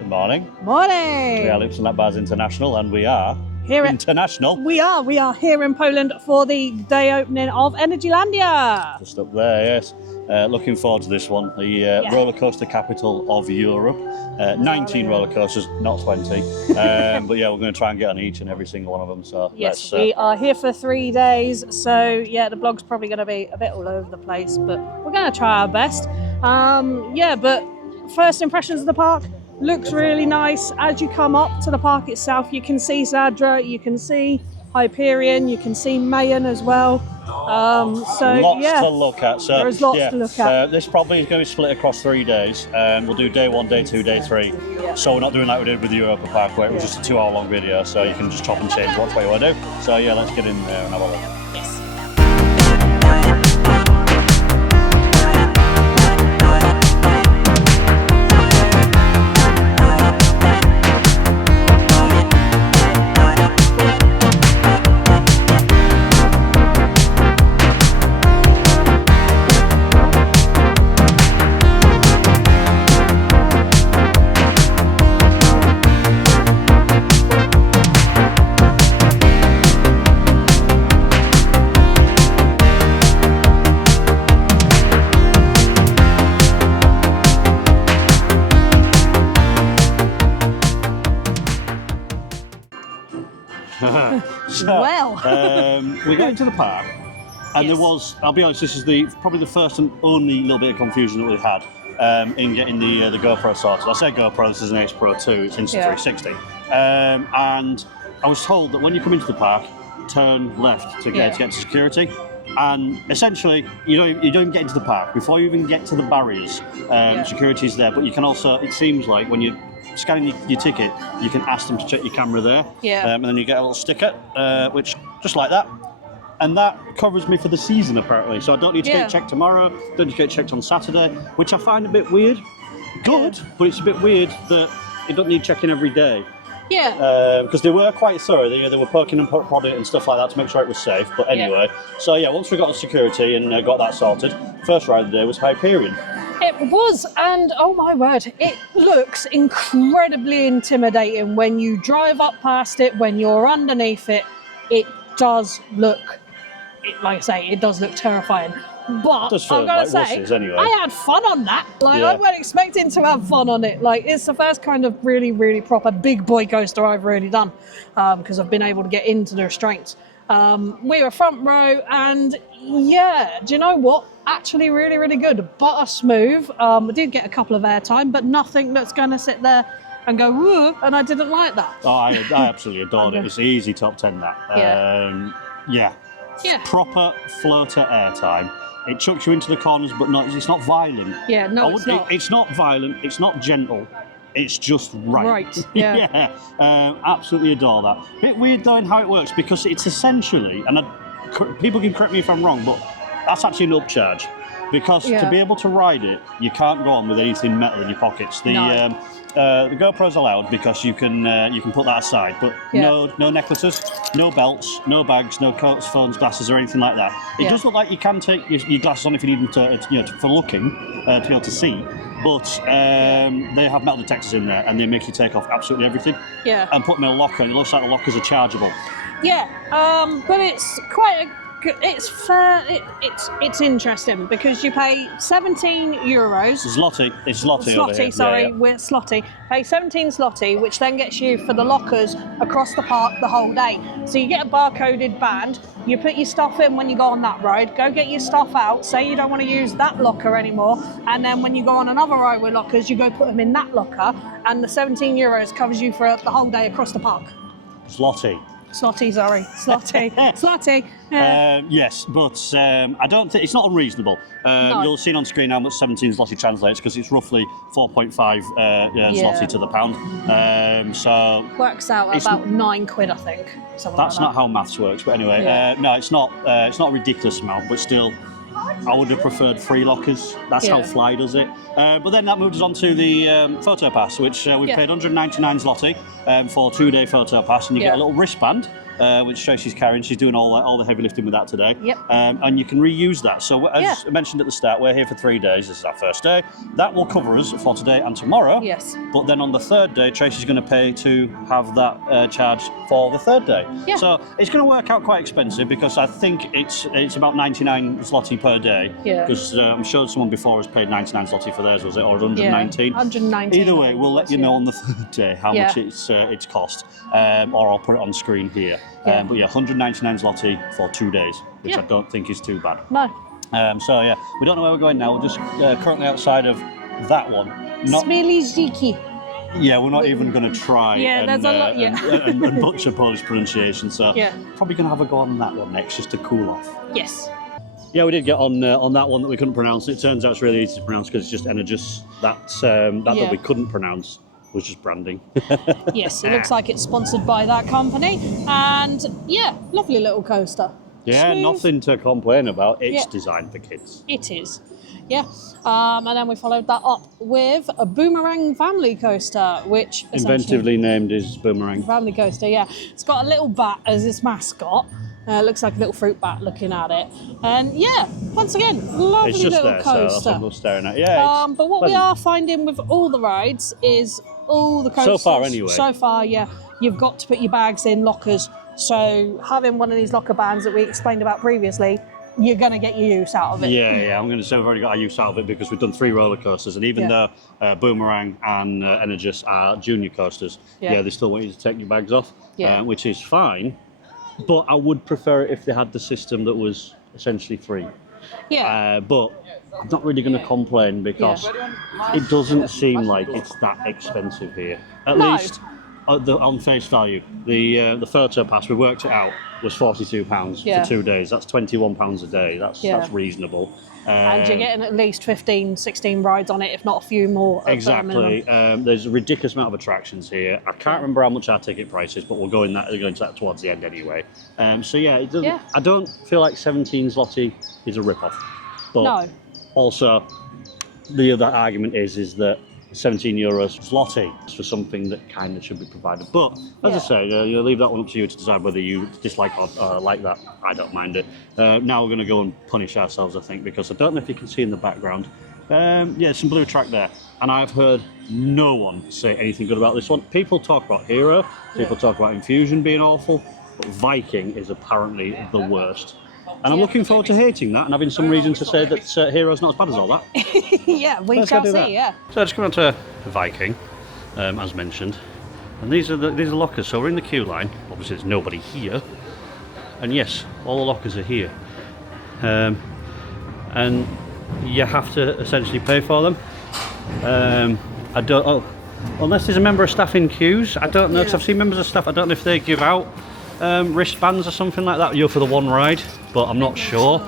Good morning. Morning. We are Lips and Lap Bars International, and we are Here international. We are here in Poland for the day opening of Energylandia. Just up there, yes. Looking forward to this one. The roller coaster capital of Europe. 19 roller coasters, not 20. But yeah, we're going to try and get on each and every single one of them. So yes, we are here for 3 days. So yeah, the blog's probably going to be a bit all over the place, but we're going to try our best. But first impressions of the park. Looks really nice. As you come up to the park itself, you can see Zadra, you can see Hyperion, you can see Mayan as well. Lots to look at. So there is lots to look at. This probably is going to be split across 3 days. We'll do day 1, day 2, day 3. Yeah. So we're not doing like we did with the Europa Park, where it was just a 2-hour long video, so you can just chop and change what way you want to do. So yeah, let's get in there and have a look. Yes. We got into the park, and there was, I'll be honest, this is probably the first and only little bit of confusion that we had in getting the GoPro sorted. I say GoPro, this is an Ace Pro 2, it's Insta360. And I was told that when you come into the park, turn left to get to security. And essentially, you don't even get into the park. Before you even get to the barriers, security is there, but you can also, it seems like when you scanning your ticket, you can ask them to check your camera there, and then you get a little sticker, which just like that, and that covers me for the season apparently. So I don't need to get it checked tomorrow, don't need to get it checked on Saturday, which I find a bit weird. Good, but it's a bit weird that you don't need checking every day. Yeah. Because they were quite thorough. They were poking and prodding and stuff like that to make sure it was safe. But anyway, so yeah, once we got the security and got that sorted, first ride of the day was Hyperion. It was, and oh my word, it looks incredibly intimidating when you drive up past it, when you're underneath it. It does look, like I say, it does look terrifying. But I'm going to say, anyway. I had fun on that. I weren't expecting to have fun on it. It's the first kind of really, really proper big boy coaster I've really done, because I've been able to get into the restraints. We were front row, and yeah, do you know what? Actually really, really good. Butter smooth. We did get a couple of airtime, but nothing that's going to sit there and go, woo, and I didn't like that. Oh, I absolutely adored it. It's easy top 10, that. It's proper floater airtime. It chucks you into the corners, but it's not violent. Yeah, no, it's not. It's not violent, it's not gentle. It's just right. Right, yeah. Absolutely adore that. Bit weird though in how it works, because it's essentially, and people can correct me if I'm wrong, but that's actually an upcharge. Because to be able to ride it, you can't go on with anything metal in your pockets. The GoPro's allowed because you can put that aside, but no necklaces, no belts, no bags, no coats, phones, glasses, or anything like that. It does look like you can take your glasses on if you need them for looking, to be able to see. But they have metal detectors in there, and they make you take off absolutely everything. Yeah. And put them in a locker, and it looks like the lockers are chargeable. Yeah, but it's quite it's fair. It's interesting because you pay 17 euros. Zloty. It's zloty. Zloty. Sorry, we're zloty. Pay 17 zloty, which then gets you for the lockers across the park the whole day. So you get a barcoded band. You put your stuff in when you go on that ride. Go get your stuff out. Say you don't want to use that locker anymore, and then when you go on another ride with lockers, you go put them in that locker, and the 17 euros covers you for the whole day across the park. Zloty. Slotty, sorry. Slotty. Slotty. Yes, but I don't think it's not unreasonable. No. You'll see on screen how much 17 zloty translates, because it's roughly 4.5 zloty to the pound. So works out about £9, I think. That's not how maths works, but anyway, no, it's not a ridiculous amount, but still. I would have preferred free lockers. That's how Fly does it. But then that moves us on to the photo pass, which we've paid 199 zloty for 2-day photo pass, and you get a little wristband which Tracy's carrying. She's doing all the heavy lifting with that today. Yep. And you can reuse that. So as I mentioned at the start, we're here for 3 days. This is our first day. That will cover us for today and tomorrow. Yes. But then on the third day, Tracy's going to pay to have that charge for the third day. Yeah. So it's going to work out quite expensive because I think it's about 99 zloty per day. Yeah. Because I'm sure someone before has paid 99 zloty for theirs, was it? Or 119? 119. Either way, we'll let you know on the third day how much it's cost. Or I'll put it on screen here. Yeah. But yeah, 199 zloty for 2 days, which I don't think is too bad. No. So yeah, we don't know where we're going now. We're just currently outside of that one. Smeliziki. Yeah, we're not even going to try and butcher Polish pronunciation. So probably going to have a go on that one next, just to cool off. Yes. Yeah, we did get on that one that we couldn't pronounce. It turns out it's really easy to pronounce because it's just Energys. That we couldn't pronounce was just branding. Yes, it looks like it's sponsored by that company. And yeah, lovely little coaster. Yeah, Smooth. nothing to complain about. It's designed for kids. It is. Yeah. And then we followed that up with a Boomerang family coaster, which Inventively named is Boomerang. Family coaster, yeah. It's got a little bat as its mascot. Looks like a little fruit bat looking at it. And yeah, once again, lovely it's just little there, coaster. So that's what we're staring at. Yeah, but what we are finding with all the rides is all the coasters. So far, anyway. So far, yeah. You've got to put your bags in lockers. So having one of these locker bands that we explained about previously, you're going to get your use out of it. Yeah, I'm going to say we've already got our use out of it because we've done 3 roller coasters, and even though Boomerang and Energys are junior coasters, they still want you to take your bags off, which is fine. But I would prefer it if they had the system that was essentially free. Yeah. But I'm not really going to complain because it doesn't seem like it's that expensive here. At least on face value. The photo pass, we worked it out, was £42 for 2 days. That's £21 a day. That's reasonable. And you're getting at least 15, 16 rides on it, if not a few more. Exactly. There's a ridiculous amount of attractions here. I can't remember how much our ticket price is, but we'll go into that towards the end anyway. So yeah, I don't feel like 17 zloty is a rip-off. But also, the other argument is that 17 euros zloty for something that kind of should be provided. But as I say, you'll leave that one up to you to decide whether you dislike or like that. I don't mind it. Now we're going to go and punish ourselves, I think, because I don't know if you can see in the background. Some blue track there. And I've heard no one say anything good about this one. People talk about Hero, people talk about Infusion being awful, but Viking is apparently the worst. And I'm looking forward to hating that and having some reason to say that Hero's not as bad as all that. Yeah, we shall see, So just come on to Viking, as mentioned. And these are lockers, so we're in the queue line. Obviously there's nobody here. And yes, all the lockers are here. And you have to essentially pay for them. Unless there's a member of staff in queues, I don't know, because I've seen members of staff, I don't know if they give out wristbands or something like that, for the one ride, but I'm not sure.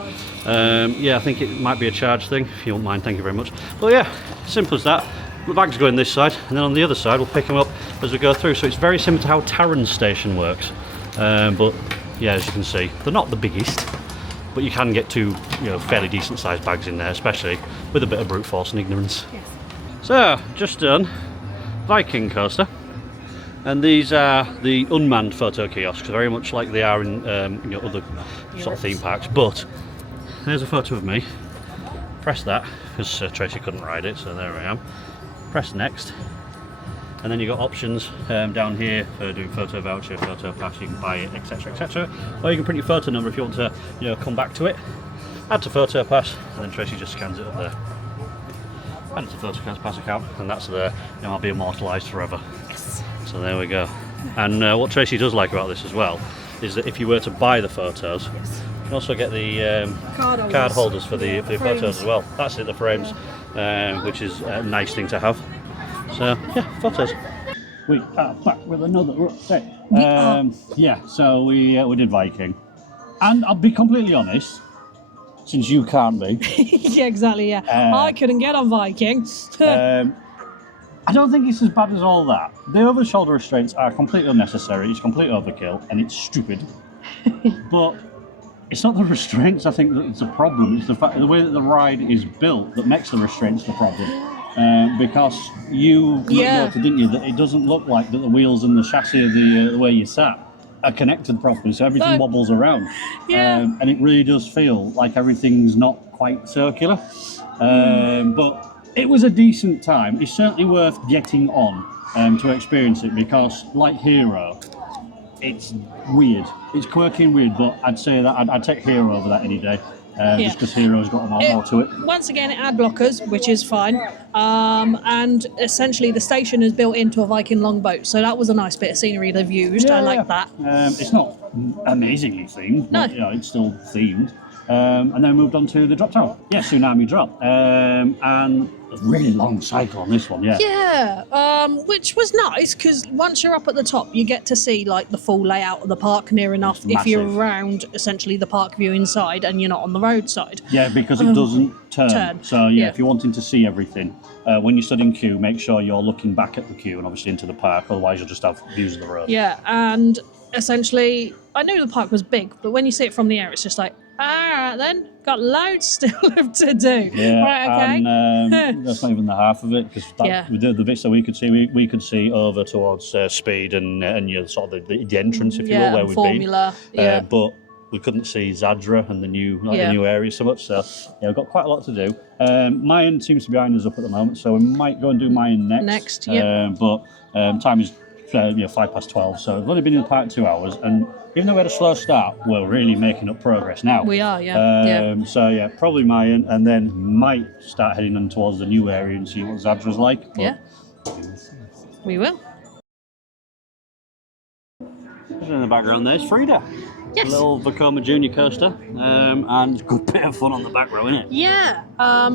I think it might be a charge thing, if you don't mind, thank you very much. But yeah, simple as that. The bags go in this side, and then on the other side we'll pick them up as we go through. So it's very similar to how Taran's station works. But yeah, as you can see, they're not the biggest, but you can get 2 fairly decent sized bags in there, especially with a bit of brute force and ignorance. Yes. So, just done Viking coaster. And these are the unmanned photo kiosks, very much like they are in other sort of theme parks. But there's a photo of me. Press that, because Tracy couldn't ride it, so there I am. Press next, and then you've got options down here for doing photo voucher, photo pass, you can buy it, etc, etc. Or you can print your photo number if you want to come back to it. Add to photo pass, and then Tracy just scans it up there. Add it to photo pass account, and that's there. I'll be immortalised forever. Yes. So there we go. And what Tracy does like about this as well is that if you were to buy the photos, you can also get the card holders for the photos as well. That's it, the frames, which is a nice thing to have. So yeah, photos. We are back with another update. So we did Viking, and I'll be completely honest, since you can't be. Yeah, exactly. Yeah, I couldn't get on Viking. I don't think it's as bad as all that. The over-the-shoulder restraints are completely unnecessary. It's complete overkill, and it's stupid. But it's not the restraints, I think, that's the problem. It's the way that the ride is built that makes the restraints the problem. Because you noted, didn't you, that it doesn't look like that the wheels and the chassis of the way you sat are connected properly, so everything No. wobbles around. Yeah. And it really does feel like everything's not quite circular. But it was a decent time. It's certainly worth getting on to experience it because, like Hero, it's weird. It's quirky and weird, but I'd say that I'd take Hero over that any day. Just because Hero's got a lot more to it. Once again, it had blockers, which is fine. And essentially, the station is built into a Viking longboat, so that was a nice bit of scenery they've used. I like that. It's not amazingly themed, No. but it's still themed. And then moved on to the drop tower. Yeah, Tsunami Drop. And a really long cycle on this one, Which was nice because once you're up at the top, you get to see like the full layout of the park near enough if you're around essentially the park view inside and you're not on the roadside. Yeah, because it doesn't turn. So if you're wanting to see everything, when you stood in queue, make sure you're looking back at the queue and obviously into the park, otherwise you'll just have views of the road. Yeah, and essentially, I knew the park was big, but when you see it from the air, it's just like, alright then, got loads still left to do. Yeah, right, okay. And that's not even the half of it, because the bits that we could see, we could see over towards Speed and sort of the entrance, if you will, where we've Formula, been. But we couldn't see Zadra and the new area so much, so we've got quite a lot to do. Mayan seems to be eyeing us up at the moment, so we might go and do Mayan next. But time is 12:05, so we've only been in the park 2 hours, and even though we had a slow start, we're really making up progress now. We are, So probably Mayan, and then might start heading on towards the new area and see what Zadra's like. But we will. In the background there's Frida. Yes. A little Vekoma Junior coaster, and a good bit of fun on the back row, isn't it? Yeah,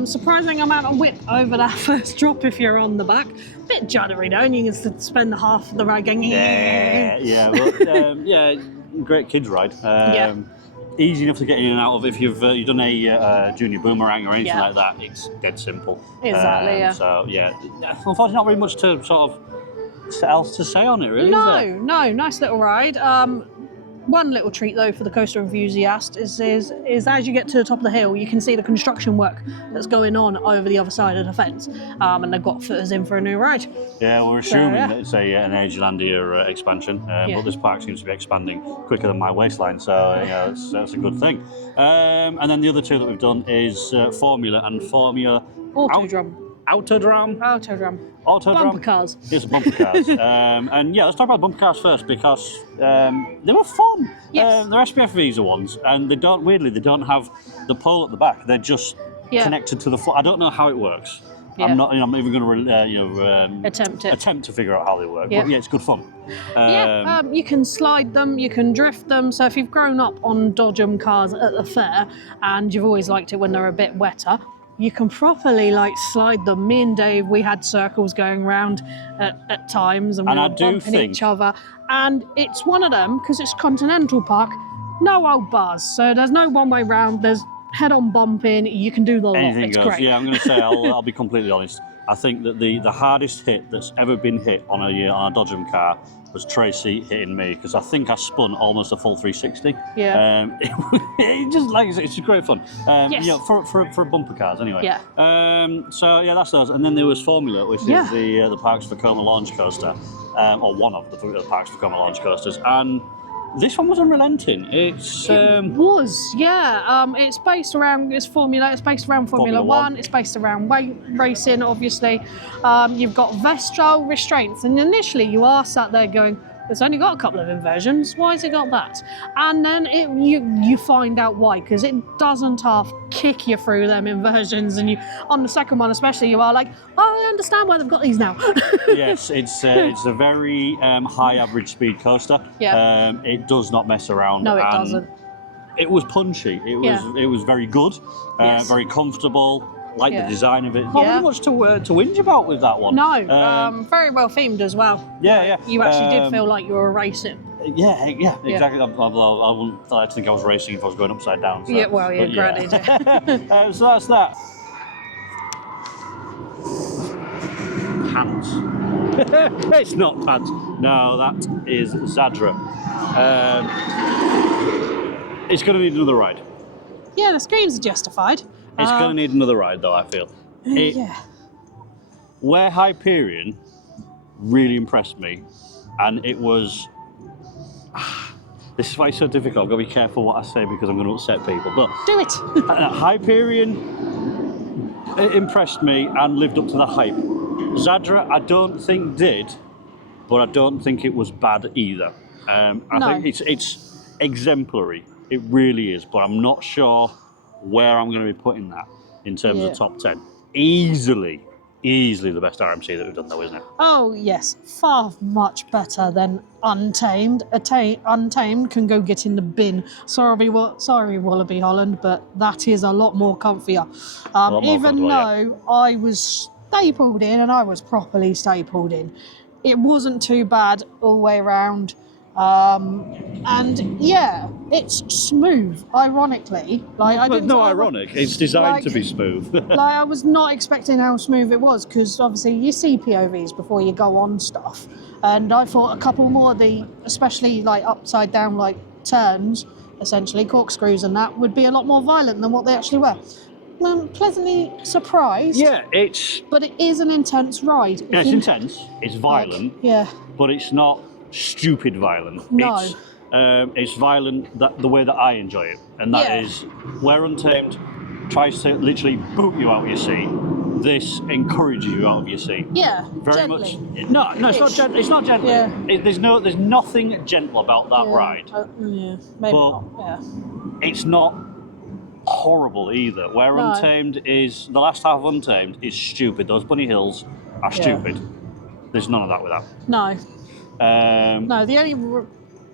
surprising amount of width over that first drop if you're on the back. Bit juddery though, and you can spend the half of the ride going. But great kids ride. Easy enough to get in and out of. If you've done a junior boomerang or anything like that, it's dead simple. Exactly. So unfortunately, not very much to sort of else to say on it, really. No, nice little ride. One little treat though for the coaster enthusiast is as you get to the top of the hill, you can see the construction work that's going on over the other side of the fence, and they've got footers in for a new ride. Yeah, we're assuming that it's an Energylandia expansion, but this park seems to be expanding quicker than my waistline, so that's a good thing. And then the other two that we've done is Formula and Formula Autodrum. Bumper cars. It's bumper cars. And let's talk about bumper cars first because they were fun. Yes. They're SPF Visa ones, and they don't have the pole at the back. They're just connected to the floor. I don't know how it works. I'm not even going to attempt to figure out how they work. But it's good fun. You can slide them, you can drift them. So if you've grown up on Dodgem cars at the fair and you've always liked it when they're a bit wetter, you can properly slide them. Me and Dave, we had circles going round at times, and we were bumping each other. And it's one of them because it's Continental Park, no old bars, so there's no one way round. There's head-on bumping. You can do the lot. It's goes. great. Yeah, I'm going to say I'll be completely honest. I think that the hardest hit that's ever been hit on a Dodgem car was Tracy hitting me, because I think I spun almost a full 360. It just it's just great fun. For bumper cars anyway. That's those. And then there was Formula, which is the Parks Vekoma launch coaster, or one of the Parks Vekoma launch coasters, and this one was unrelenting. It's based around Formula. It's based around Formula One. It's based around racing, obviously. You've got Vestral restraints, and initially you are sat there going, it's only got a couple of inversions. Why has it got that? And then you find out why, because it doesn't half kick you through them inversions, and you on the second one especially you are like, I understand why they've got these now. Yes, it's a very high average speed coaster. It does not mess around. No, it doesn't. It was punchy. It was very good, very comfortable. Like the design of it. Not really much to whinge about with that one. No, very well themed as well. You actually did feel like you were racing. Yeah, exactly. I wouldn't like to think I was racing if I was going upside down. So. Granted. So that's that. Pants. It's not pants. No, that is Zadra. It's going to need another ride. Yeah, the screens are justified. It's going to need another ride, though, I feel. Where Hyperion really impressed me, and it was This is why it's so difficult. I've got to be careful what I say because I'm going to upset people. But Do it. Hyperion impressed me and lived up to the hype. Zadra, I don't think did, but I don't think it was bad either. I think it's exemplary. It really is, but I'm not sure where I'm going to be putting that in terms of top 10. Easily the best RMC that we've done, though, isn't it? Oh yes, far much better than Untamed. Untamed can go get in the bin. Sorry, Wallaby Holland, but that is a lot more comfier. Even though I was stapled in, and I was properly stapled in, it wasn't too bad all the way around. And yeah, it's smooth. Ironically, ironic. It's designed to be smooth. Like I was not expecting how smooth it was because obviously you see POVs before you go on stuff, and I thought a couple more of the, especially like upside down like turns, essentially corkscrews and that would be a lot more violent than what they actually were. I'm pleasantly surprised. Yeah, but it is an intense ride. Yeah, it's intense. It's violent. But it's not stupid violent. No. It's violent the way that I enjoy it, and that is where Untamed tries to literally boot you out of your seat. This encourages you out of your seat. Yeah, very gently. much. No, it's not gentle. It's not gentle. Yeah. There's nothing gentle about that ride. Maybe but not. Yeah. It's not horrible either. Where Untamed is, the last half of Untamed is stupid. Those bunny hills are stupid. There's none of that with that. No. No, the only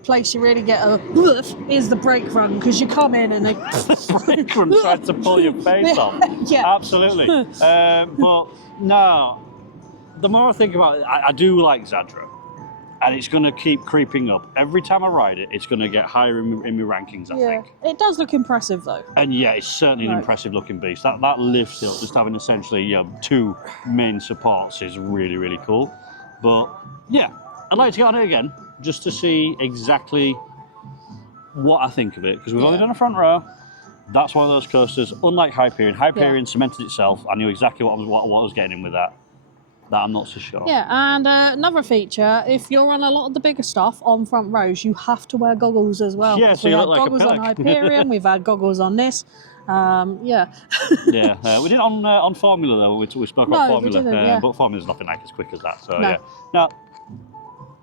place you really get a woof is the brake run because you come in and they brake run tries to pull your face off. Yeah, absolutely. But no, the more I think about it, I do like Zadra, and it's going to keep creeping up. Every time I ride it, it's going to get higher in my rankings, I think. It does look impressive though. And yeah, it's certainly an impressive looking beast. That lift hill, just having essentially two main supports is really, really cool. But yeah, I'd like to get on it again just to see exactly what I think of it, because we've only done a front row. That's one of those coasters, unlike Hyperion cemented itself. I knew exactly what I was getting in with that. That I'm not so sure. Yeah, and another feature, if you're on a lot of the bigger stuff on front rows, you have to wear goggles as well. Yeah, so you look like a goggles on Hyperion, we've had goggles on this. We did on Formula though. We spoke about Formula, but Formula's nothing like as quick as that. So no,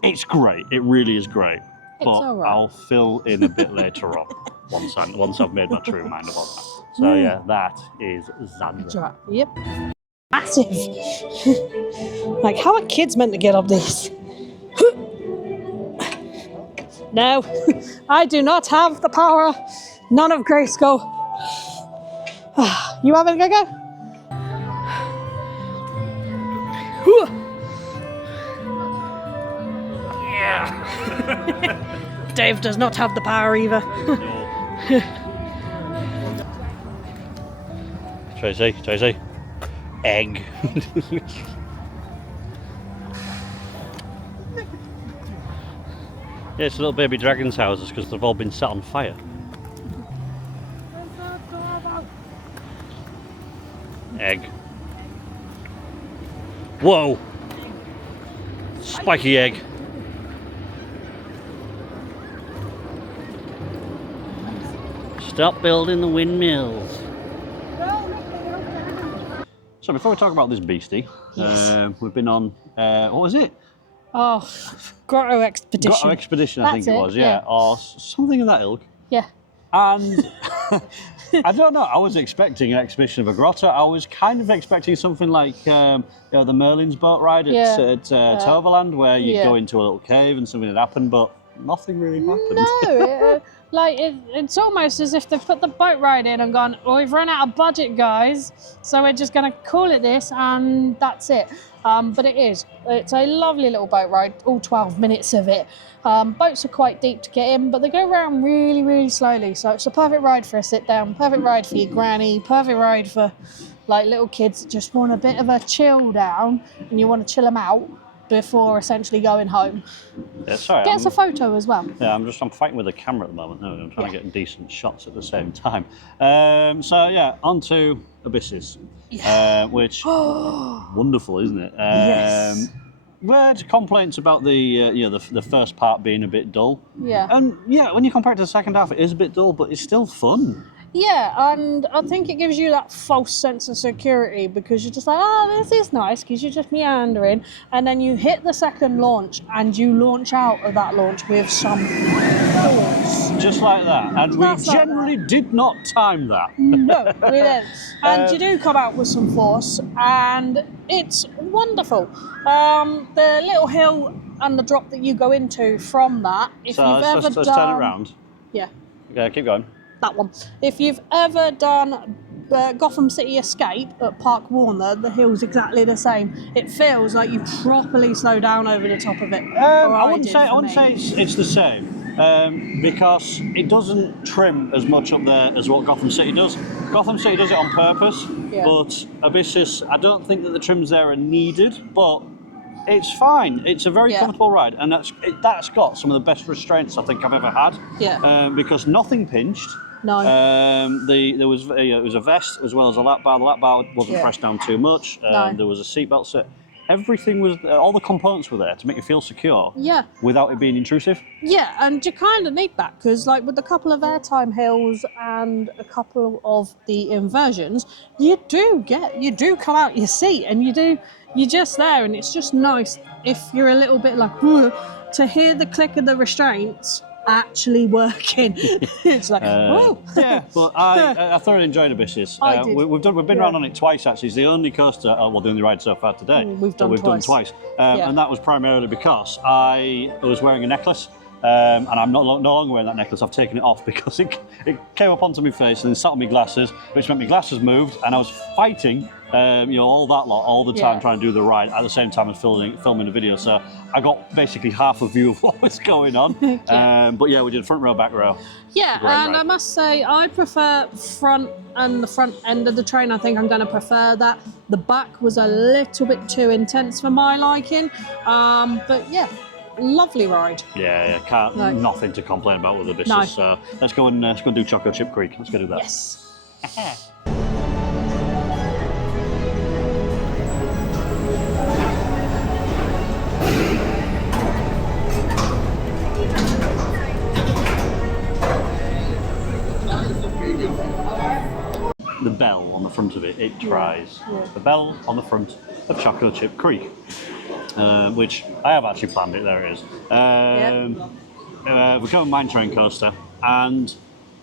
it's great. It really is great. But I'll fill in a bit later on once I've made my true mind about that. So yeah, that is Zadra. Yep. Massive. Like, how are kids meant to get up this? No, I do not have the power. None of Grayskull. You having a go? Yeah. Dave does not have the power either. Tracy. Egg. Yeah, it's little baby dragon's houses because they've all been set on fire. Egg. Whoa! Spiky egg. Stop building the windmills. So before we talk about this beastie, we've been on, what was it? Oh, Grotto Expedition. Grotto Expedition, I think it was, or something of that ilk. Yeah. And I don't know, I was expecting an expedition of a grotto. I was kind of expecting something like the Merlin's boat ride at Toverland, where you go into a little cave and something had happened, but nothing really happened. No, it's almost as if they've put the boat ride in and gone, well, we've run out of budget, guys, so we're just going to call it this and that's it. But it's a lovely little boat ride, all 12 minutes of it. Boats are quite deep to get in, but they go around really, really slowly. So it's a perfect ride for a sit down, perfect ride for your granny, perfect ride for like little kids that just want a bit of a chill down and you want to chill them out before essentially going home. Yeah, sorry. Get us a photo as well. Yeah, I'm fighting with the camera at the moment. No, I'm trying to get decent shots at the same time. So yeah, on to Abysses, which wonderful, isn't it? Yes. we heard complaints about the first part being a bit dull. Yeah. And yeah, when you compare it to the second half, it is a bit dull, but it's still fun. Yeah, and I think it gives you that false sense of security because you're just like, oh, this is nice because you're just meandering. And then you hit the second launch and you launch out of that launch with some force. Just like that. And we generally did not time that. No, we didn't. And you do come out with some force and it's wonderful. The little hill and the drop that you go into from that, if So you've ever let's turn it around. Yeah. Yeah, keep going. That one. If you've ever done Gotham City Escape at Park Warner, the hill's exactly the same. It feels like you properly slow down over the top of it. I wouldn't say it's the same because it doesn't trim as much up there as what Gotham City does. Gotham City does it on purpose, but Abyssus, I don't think that the trims there are needed, but it's fine. It's a very comfortable ride, and that's got some of the best restraints I think I've ever had. Yeah. Because nothing pinched. No. There was it was a vest as well as a lap bar. The lap bar wasn't pressed down too much. No. There was a seatbelt set. Everything was, all the components were there to make you feel secure. Yeah. Without it being intrusive. Yeah, and you kind of need that because, like, with a couple of airtime hills and a couple of the inversions, you do come out your seat and you're just there, and it's just nice if you're a little bit like to hear the click of the restraints actually working. It's like, whoa. Yeah, but I thoroughly enjoyed Abyssus. We've been around on it twice actually. It's the only coaster, the only ride so far today we've done twice. And that was primarily because I was wearing a necklace. And I'm no longer wearing that necklace. I've taken it off because it came up onto my face and then sat on my glasses, which meant my glasses moved, and I was fighting, all that lot all the time trying to do the ride at the same time as filming the video. So I got basically half a view of what was going on. But yeah, we did front row, back row. Yeah, and I must say I prefer the front end of the train. I think I'm going to prefer that. The back was a little bit too intense for my liking, but yeah. Lovely ride. Yeah, nothing to complain about with Abyssus. No. So let's go and do Choco Chip Creek. Let's go do that. Yes. The bell on the front of it tries. Yeah. The bell on the front of Choco Chip Creek. Which I have actually planned it. There it is. We're going Mine Train Coaster, and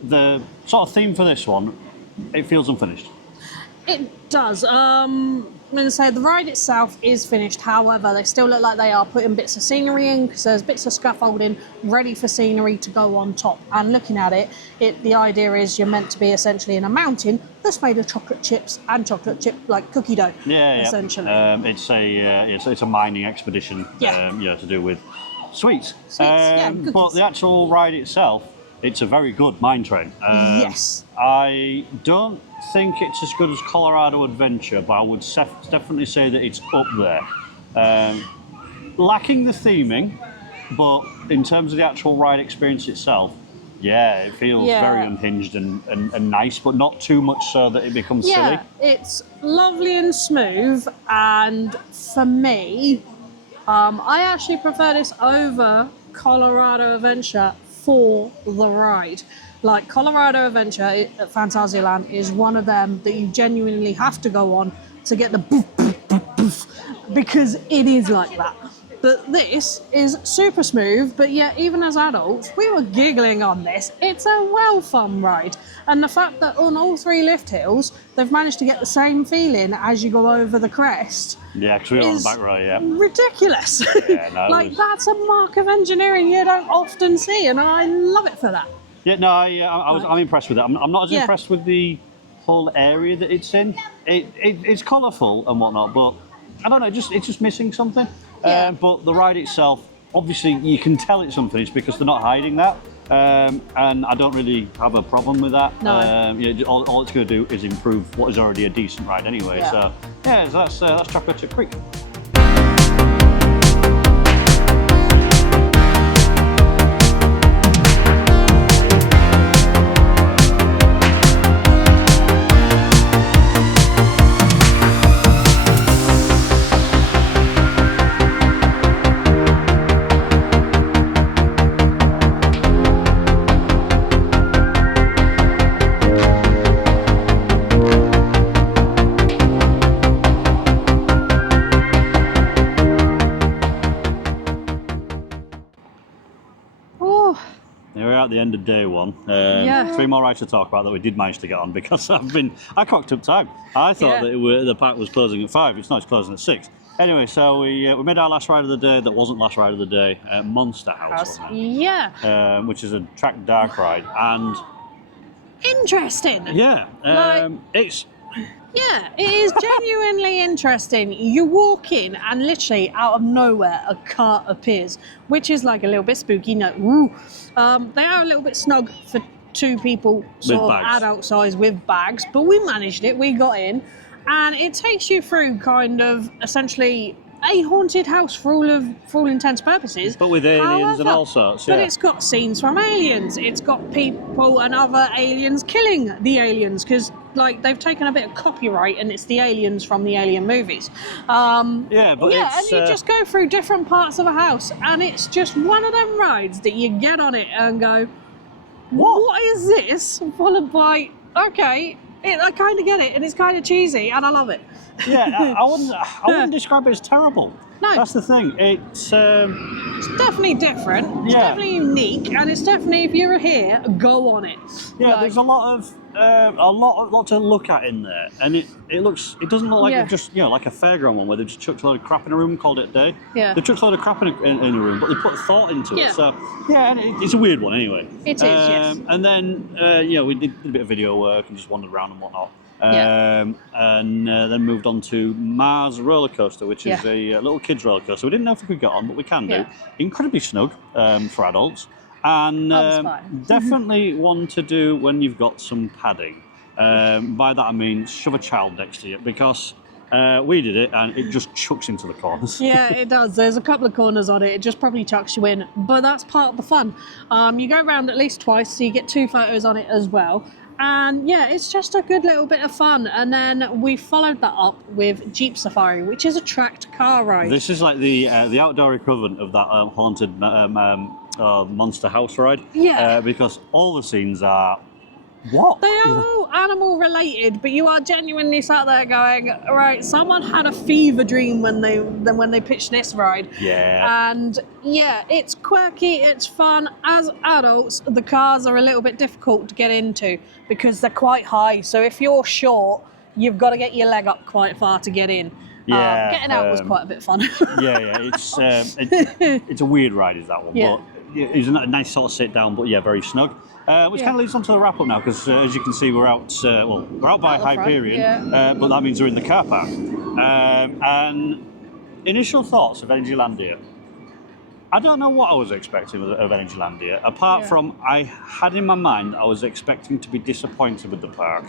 the sort of theme for this one, it feels unfinished. It does. I'm going to say the ride itself is finished. However, they still look like they are putting bits of scenery in because there's bits of scaffolding ready for scenery to go on top. And looking at it, the idea is you're meant to be essentially in a mountain that's made of chocolate chips and chocolate chip like cookie dough. Essentially. It's a mining expedition. To do with sweets. Cookies. But the actual ride itself, it's a very good mine train. Yes. I don't think it's as good as Colorado Adventure, but I would definitely say that it's up there. Lacking the theming, but in terms of the actual ride experience itself, it feels very unhinged and nice, but not too much so that it becomes silly. Yeah, it's lovely and smooth, and for me, I actually prefer this over Colorado Adventure for the ride. Like Colorado Adventure at Phantasialand is one of them that you genuinely have to go on to get the boof, boof, boof, boof, because it is like that. But this is super smooth, but yet even as adults, we were giggling on this. It's a well fun ride. And the fact that on all three lift hills, they've managed to get the same feeling as you go over the crest. Yeah, because we were on the back row, ridiculous. That's a mark of engineering you don't often see, and I love it for that. Yeah, no, I'm impressed with it. I'm not as impressed with the whole area that it's in. It's colourful and whatnot, but I don't know, it's just missing something. But the ride itself, obviously you can tell it's unfinished because they're not hiding that. And I don't really have a problem with that. No. All it's going to do is improve what is already a decent ride anyway. So that's Choco Chip Creek. Here we are at the end of day one. Yeah. 3 more rides to talk about that we did manage to get on because I cocked up time. I thought that the park was closing at 5. It's not, it's closing at 6. Anyway, so we made our last ride of the day that wasn't last ride of the day, Monster House, wasn't it? Yeah. Which is a track dark ride. And interesting. yeah, it's... Yeah, it is genuinely interesting. You walk in and literally out of nowhere a car appears, which is like a little bit spooky. No, woo. They are a little bit snug for 2 people, sort of adult size with bags, but we managed it. We got in, and it takes you through kind of essentially a haunted house for all intents and purposes. But with aliens and all sorts, But it's got scenes from aliens. It's got people and other aliens killing the aliens because, like, they've taken a bit of copyright and it's the aliens from the Alien movies. And you just go through different parts of a house, and it's just one of them rides that you get on it and go, what is this? Followed by, okay, I kind of get it, and it's kind of cheesy, and I love it. Yeah, I wouldn't describe it as terrible. No. That's the thing. It's definitely different. It's definitely unique, and it's definitely, if you're here, go on it. Yeah, there's a lot to look at in there, and it doesn't look like just like a fairground one where they just chucked a load of crap in a room and called it a day. Yeah. They chucked a load of crap in a room, but they put thought into it. So and it's a weird one anyway. It is, yes. And then we did a bit of video work and just wandered around and whatnot. And then moved on to Mars roller coaster, which is a little kids roller coaster. We didn't know if we could get on, but we can do. Incredibly snug for adults, and definitely one to do when you've got some padding. By that I mean shove a child next to you, because we did it and it just chucks into the corners. Yeah, it does. There's a couple of corners on it. It just probably chucks you in, but that's part of the fun. You go around at least twice, so you get 2 photos on it as well. And yeah, it's just a good little bit of fun. And then we followed that up with Jeep Safari, which is a tracked car ride. This is like the outdoor equivalent of that haunted Monster House ride. Yeah. Because all the scenes are what? They are all animal related, but you are genuinely sat there going, right, someone had a fever dream when they pitched this ride. Yeah. And yeah, it's quirky, it's fun. As adults, the cars are a little bit difficult to get into because they're quite high. So if you're short, you've got to get your leg up quite far to get in. Yeah. Getting out was quite a bit fun. It's a weird ride, is that one? Yeah. But it's a nice sort of sit down, but very snug. Which kind of leads on to the wrap up now, because as you can see, we're out by Hyperion, but that means we're in the car park. And initial thoughts of Energylandia. I don't know what I was expecting of Energylandia, apart from I had in my mind I was expecting to be disappointed with the park.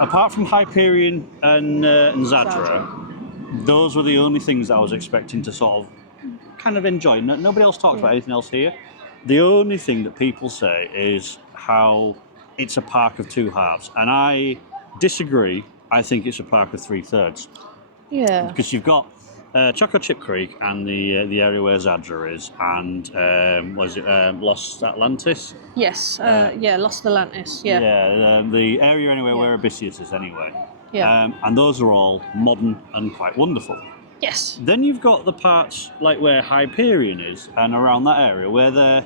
Apart from Hyperion and Zadra, those were the only things I was expecting to sort of kind of enjoy. Nobody else talks about anything else here. The only thing that people say is how it's a park of 2 halves, and I disagree. I think it's a park of 3/3. Yeah. Because you've got Choco Chip Creek and the area where Zadra is, and Lost Atlantis? Yes. Lost Atlantis. Yeah. Yeah. The area anyway where Odysseus is anyway. Yeah. And those are all modern and quite wonderful. Yes. Then you've got the parts like where Hyperion is and around that area where they're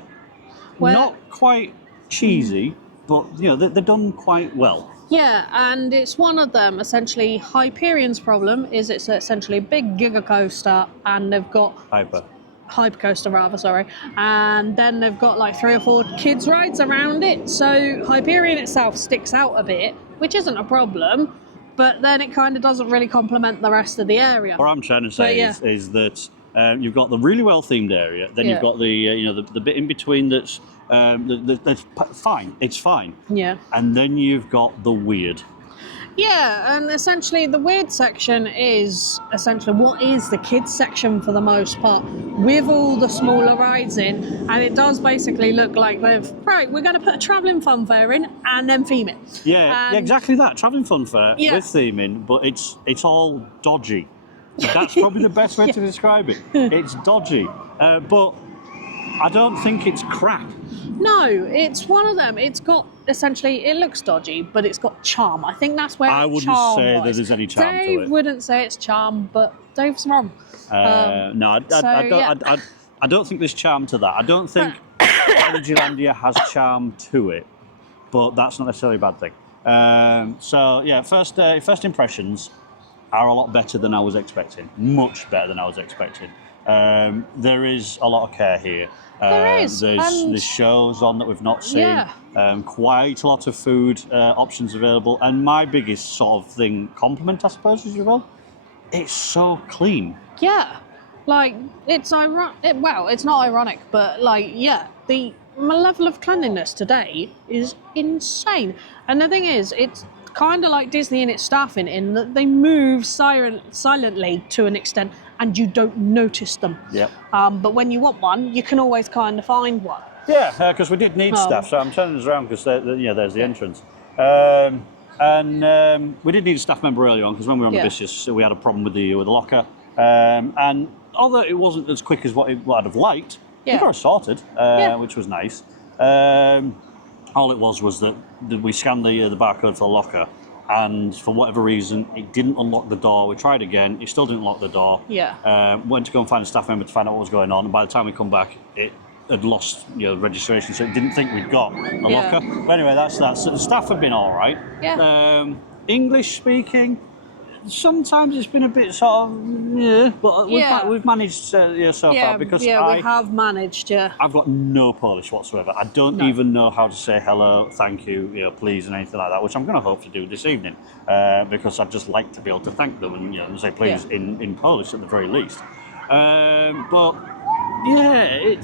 not quite cheesy, but they're done quite well. Yeah, and it's one of them. Essentially, Hyperion's problem is it's essentially a big giga coaster, and they've got hyper coaster rather, sorry, and then they've got like 3 or 4 kids rides around it. So Hyperion itself sticks out a bit, which isn't a problem. But then it kind of doesn't really complement the rest of the area. What I'm trying to say is that you've got the really well themed area, then you've got the bit in between that's fine. It's fine. Yeah. And then you've got the weird. Yeah, and essentially the weird section is essentially what is the kids section for the most part, with all the smaller rides in, and it does basically look like we're going to put a travelling fun fair in and then theme it. Yeah, exactly that, travelling fun fair with theming, but it's all dodgy. That's probably the best way to describe it. It's dodgy, but I don't think it's crap. No, it's one of them. It's got essentially, it looks dodgy, but it's got charm. I think that's where I wouldn't say that there's any charm to it. Dave wouldn't say it's charm, but Dave's wrong. No, I don't think there's charm to that. I don't think Energylandia has charm to it, but that's not necessarily a bad thing. So yeah, first impressions are a lot better than I was expecting. Much better than I was expecting. There is a lot of care here. There is. There's shows on that we've not seen. Yeah. Quite a lot of food options available. And my biggest sort of compliment, I suppose, as you will, it's so clean. Yeah. Like, it's ironic. Well, it's not ironic, but like, yeah, the level of cleanliness today is insane. And the thing is, it's kind of like Disney and its staffing in that they move silently to an extent and you don't notice them. Yep. But when you want one, you can always kind of find one. Yeah, because we did need staff, so I'm turning this around because there's the entrance. We did need a staff member earlier on because when we were on the business, we had a problem with the locker. And although it wasn't as quick as what I'd have liked, we got it sorted, which was nice. All it was that we scanned the barcode for the locker, and for whatever reason, it didn't unlock the door. We tried again, it still didn't lock the door. Yeah. Went to go and find a staff member to find out what was going on, and by the time we come back, it had lost registration, so it didn't think we'd got a locker. But anyway, that's that. So the staff have been all right. Yeah. English speaking, sometimes it's been a bit sort of, but we've managed so far because we have managed. Yeah. I've got no Polish whatsoever. I don't even know how to say hello, thank you, please, and anything like that, which I'm going to hope to do this evening because I'd just like to be able to thank them and say please in Polish at the very least. But yeah,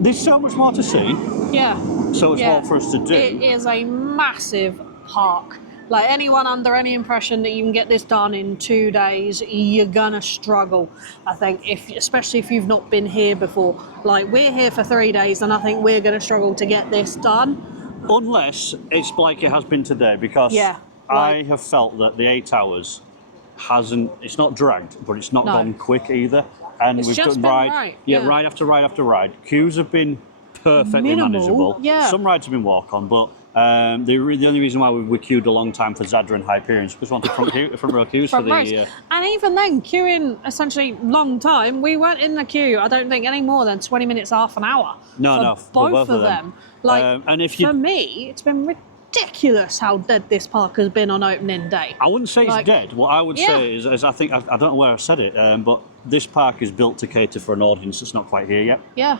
there's so much more to see. Yeah. So much more for us to do. It is a massive park. Like, anyone under any impression that you can get this done in 2 days, you're gonna struggle. I think, especially if you've not been here before. Like, we're here for 3 days, and I think we're gonna struggle to get this done. Unless it's like it has been today, because I have felt that the 8 hours it's not dragged, but it's not gone quick either. And It's we've just done been ride after ride after ride. Queues have been perfectly manageable. Yeah. Some rides have been walk on, but the only reason why we queued a long time for Zadra and Hyperion is because we wanted front row queues for the. And even then, queuing essentially long time. We weren't in the queue, I don't think, any more than 20 minutes, half an hour. No, for both of them. Like, and for me, it's been ridiculous how dead this park has been on opening day. I wouldn't say it's dead. What I would say is I think I don't know where I said it, but this park is built to cater for an audience that's not quite here yet. Yeah.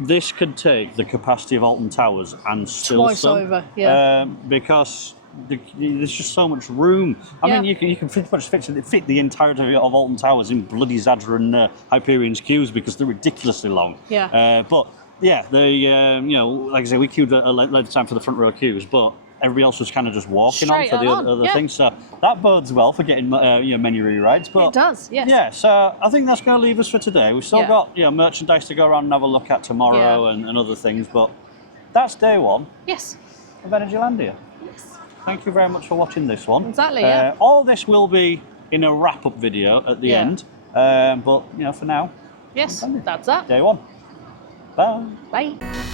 This could take the capacity of Alton Towers and still twice over. Yeah. Because there's just so much room. I mean, you can pretty much fit the entirety of Alton Towers in bloody Zadra and Hyperion's queues because they're ridiculously long. Yeah. But yeah, like I say, we queued a length of time for the front row queues, but everybody else was kind of just walking Straight on for the other things. So that bodes well for getting many re-rides. But it does, yes. Yeah, so I think that's going to leave us for today. We've still got merchandise to go around and have a look at tomorrow and other things, but that's day one of Energylandia. Yes. Thank you very much for watching this one. Exactly, yeah. All this will be in a wrap-up video at the end, but for now, yes, that's that. day one. Bye. Bye.